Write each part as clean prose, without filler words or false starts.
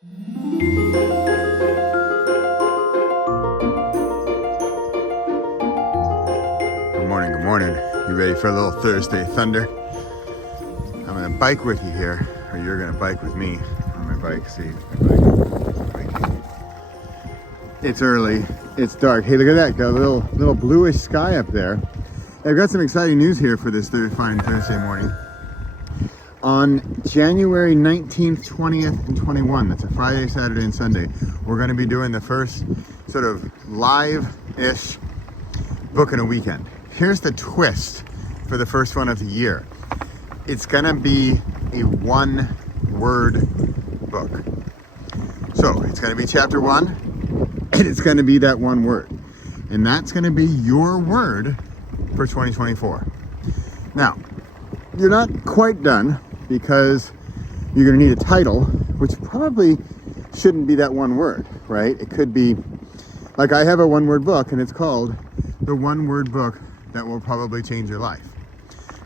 Good morning. You ready for a little Thursday thunder? I'm gonna bike with you here, or you're gonna bike with me on my bike. See, my bike. It's early, it's dark. Hey, look at that, got a little bluish sky up there. I've got some exciting news here for this fine Thursday morning. On January 19th, 20th, and 21, that's a Friday, Saturday, and Sunday, we're gonna be doing the first sort of live-ish book in a weekend. Here's the twist for the first one of the year. It's gonna be a one-word book. So it's gonna be chapter 1, and it's gonna be that one word. And that's gonna be your word for 2024. Now, you're not quite done because you're gonna need a title, which probably shouldn't be that one word, right? It could be, like I have a one-word book, and it's called The One-Word Book That Will Probably Change Your Life.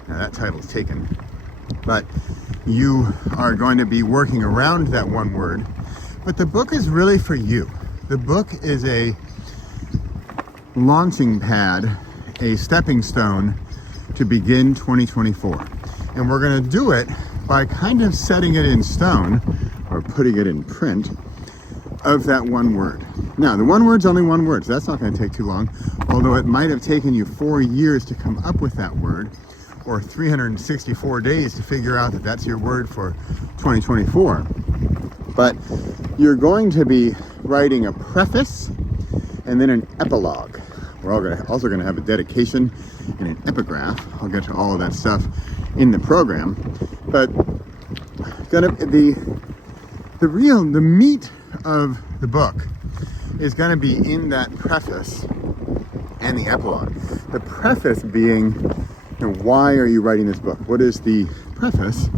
Now that title's taken, but you are going to be working around that one word. But the book is really for you. The book is a launching pad, a stepping stone to begin 2024. And we're going to do it by kind of setting it in stone, or putting it in print, of that one word. Now, the one word's only one word, so that's not going to take too long, although it might have taken you 4 years to come up with that word, or 364 days to figure out that that's your word for 2024. But you're going to be writing a preface and then an epilogue. We're also going to have a dedication and an epigraph. I'll get to all of that stuff in the program. But the meat of the book is going to be in that preface and the epilogue. The preface being, why are you writing this book? What is the preface?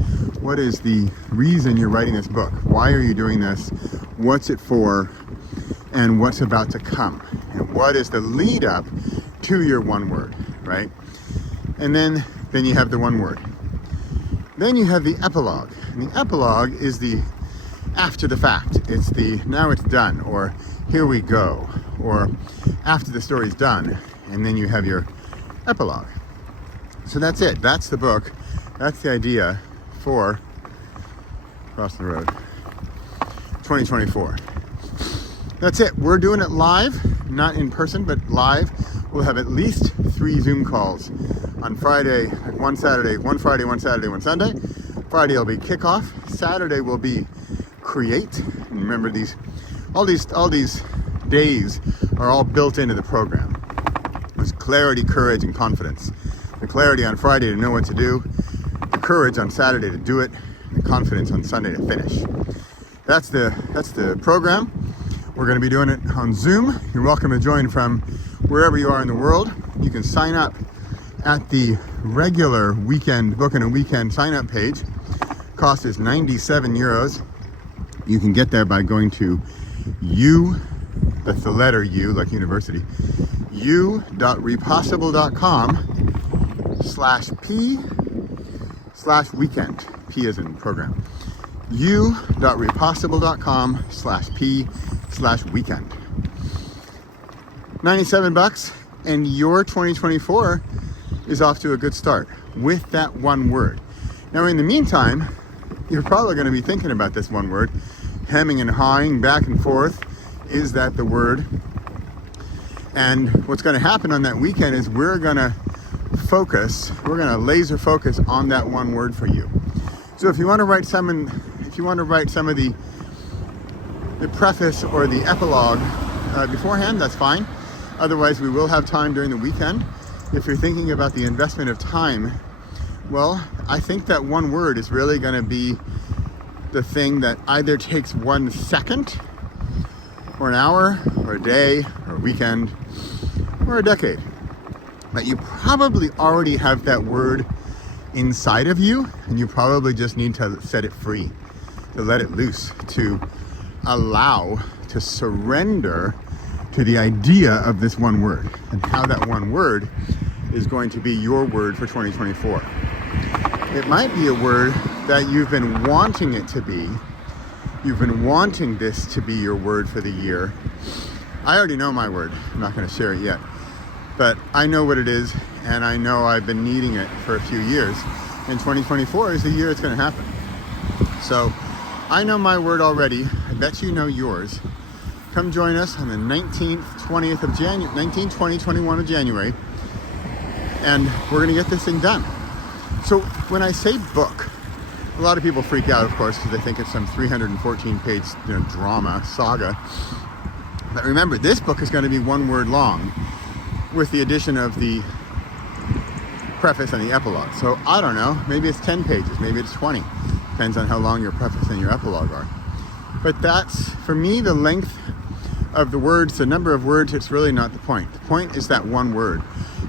What is the reason you're writing this book? Why are you doing this? What's it for? And what's about to come? And what is the lead up to your one word, right? And then you have the one word. Then you have the epilogue. And the epilogue is the after the fact. It's the now it's done, or here we go, or after the story's done, and then you have your epilogue. So that's it. That's the book. That's the idea for Cross the Road 2024. That's it. We're doing it live, not in person, but live. We'll have at least 3 Zoom calls on Friday, one Saturday, one Friday, one Saturday, one Sunday. Friday will be kickoff. Saturday will be create. And remember, all these days are all built into the program. There's clarity, courage, and confidence. The clarity on Friday to know what to do, the courage on Saturday to do it, and the confidence on Sunday to finish. That's the program. We're going to be doing it on Zoom. You're welcome to join from wherever you are in the world. You can sign up at the regular weekend book in a weekend sign up page. Cost is 97 euros. You can get there by going to that's the letter U, like university, u.repossible.com/p/weekend. P as in program. u.repossible.com/p/weekend. $97, and your 2024 is off to a good start with that one word. Now, in the meantime, you're probably going to be thinking about this one word, hemming and hawing back and forth. Is that the word? And what's going to happen on that weekend is we're going to laser focus on that one word for you. So if you want to write some of the preface or the epilogue beforehand, that's fine. Otherwise, we will have time during the weekend. If you're thinking about the investment of time, well, I think that one word is really going to be the thing that either takes 1 second, or an hour, or a day, or a weekend, or a decade. But you probably already have that word inside of you, and you probably just need to set it free, to let it loose, to allow, to surrender to the idea of this one word, and how that one word is going to be your word for 2024. It might be a word that you've been wanting it to be. you've been wanting this to be your word for the year. I already know my word. I'm not going to share it yet. But I know what it is, and I know I've been needing it for a few years. And 2024 is the year it's going to happen. So I know my word already. I bet you know yours. Come join us on the 19th, 20th of January, 19, 20, 21 of January. And we're going to get this thing done. So when I say book, a lot of people freak out, of course, because they think it's some 314-page drama, saga. But remember, this book is going to be one word long with the addition of the preface and the epilogue. So I don't know, maybe it's 10 pages, maybe it's 20. Depends on how long your preface and your epilogue are. But that's, for me, the length of the words, the number of words, it's really not the point. The point is that one word.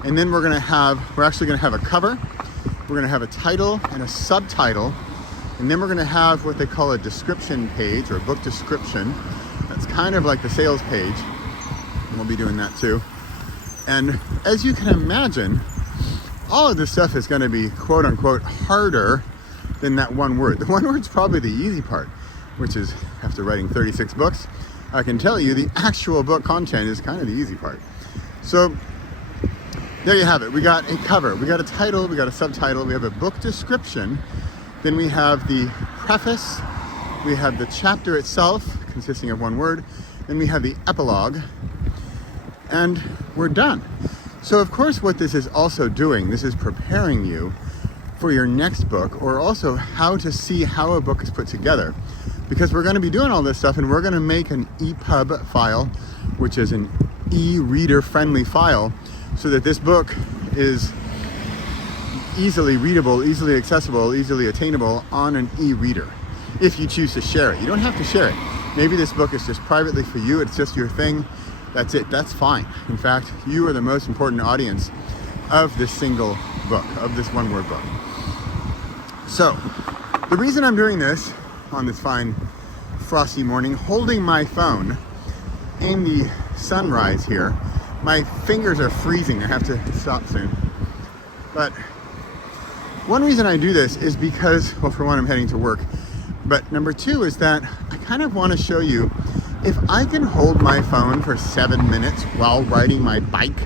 And then we're actually going to have a cover, we're going to have a title and a subtitle, and then we're going to have what they call a description page, or a book description. That's kind of like the sales page, and we'll be doing that too. And as you can imagine, all of this stuff is going to be quote unquote harder than that one word. The one word's probably the easy part, which is, after writing 36 books, I can tell you the actual book content is kind of the easy part. So there you have it. We got a cover, we got a title, we got a subtitle, we have a book description, then we have the preface, we have the chapter itself consisting of one word, then we have the epilogue, and we're done. So of course what this is also doing, this is preparing you for your next book, or also how to see how a book is put together. Because we're going to be doing all this stuff, and we're going to make an EPUB file, which is an e-reader friendly file, so that this book is easily readable, easily accessible, easily attainable on an e-reader, if you choose to share it. You don't have to share it. Maybe this book is just privately for you, it's just your thing, that's it, that's fine. In fact, you are the most important audience of this single book, of this one word book. So, the reason I'm doing this on this fine frosty morning, holding my phone in the sunrise here, my fingers are freezing, I have to stop soon. But one reason I do this is because, well, for one, I'm heading to work, but number two is that I kind of want to show you, if I can hold my phone for 7 minutes while riding my bike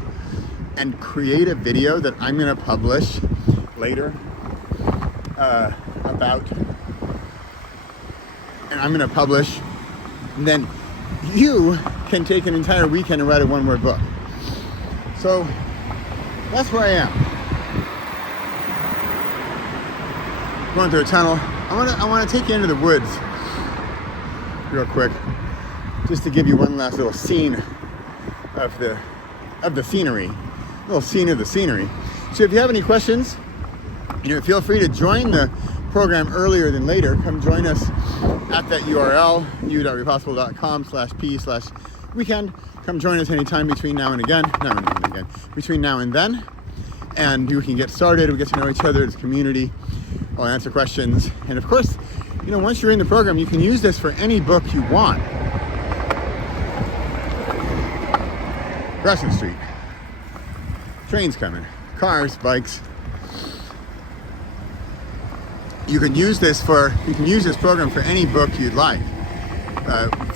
and create a video that I'm going to publish later then you can take an entire weekend and write a one-word book. So that's where I am. Going through a tunnel. I want to take you into the woods real quick, just to give you one last little scene of the scenery, a little scene of the scenery. So if you have any questions, feel free to join the program earlier than later. Come join us at that URL, u.repossible.com/p/weekend. Come join us anytime between now and between now and then, and you can get started. We get to know each other as a community. I'll answer questions, and of course, once you're in the program, you can use this for any book you want. Crossing the street, trains coming, cars, bikes. You can use this program for any book you'd like,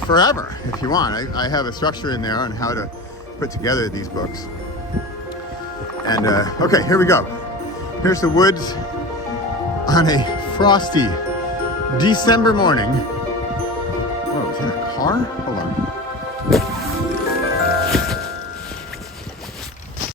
forever if you want. I have a structure in there on how to put together these books. And okay, here we go. Here's the woods on a frosty December morning. Oh, is that a car? Hold on.